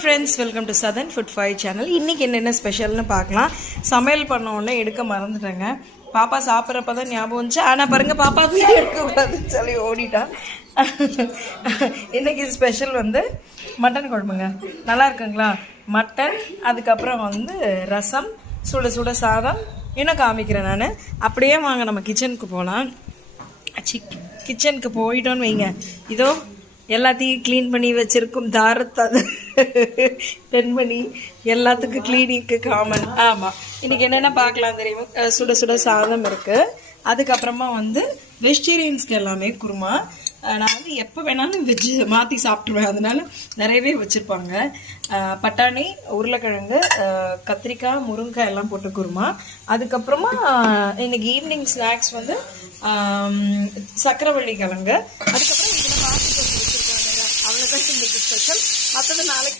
Friends, welcome to southern food five channel. இன்றைக்கி என்னென்ன ஸ்பெஷல்னு பார்க்கலாம். சமையல் பண்ண உடனே எடுக்க மறந்துட்டேங்க. பாப்பா சாப்பிட்றப்ப தான் ஞாபகம் வந்துச்சு. ஆனால் பாருங்கள், பாப்பா வீடியோ எடுக்கக்கூடாதுன்னு சொல்லி ஓடிட்டான். இன்றைக்கி ஸ்பெஷல் வந்து மட்டன் குழம்புங்க. நல்லா இருக்குங்களா? மட்டன், அதுக்கப்புறம் வந்து ரசம், சுட சுட சாதம். இன்னும் காமிக்கிறேன் நான். அப்படியே வாங்க நம்ம கிச்சனுக்கு போகலாம். கிச்சனுக்கு போயிட்டோன்னு வைங்க, இதோ எல்லாத்தையும் க்ளீன் பண்ணி வச்சுருக்கும். தாரத்தை பெண்மணி எல்லாத்துக்கும் கிளீனிங்க்கு காமன். ஆமாம், இன்றைக்கி என்னென்ன பார்க்கலாம் தெரியுமா? சுட சுட சாதம் இருக்குது. அதுக்கப்புறமா வந்து வெஜிடேரியன்ஸ்க்கு எல்லாமே குருமா. நான் வந்து எப்போ வேணாலும் வெஜ் மாற்றி சாப்பிட்ருவேன், அதனால நிறையவே வச்சுருப்பாங்க. பட்டாணி, உருளைக்கிழங்கு, கத்திரிக்காய், முருங்கைக்காய் எல்லாம் போட்டு குருமா. அதுக்கப்புறமா இன்னைக்கு ஈவினிங் ஸ்நாக்ஸ் வந்து சக்கரவள்ளி கிழங்கு. அதுக்கப்புறம் இதில் மாற்றி வச்சுருக்காங்க. அவ்வளோதான் இன்னைக்கு ஸ்பெஷல். மற்றது நாளைக்கு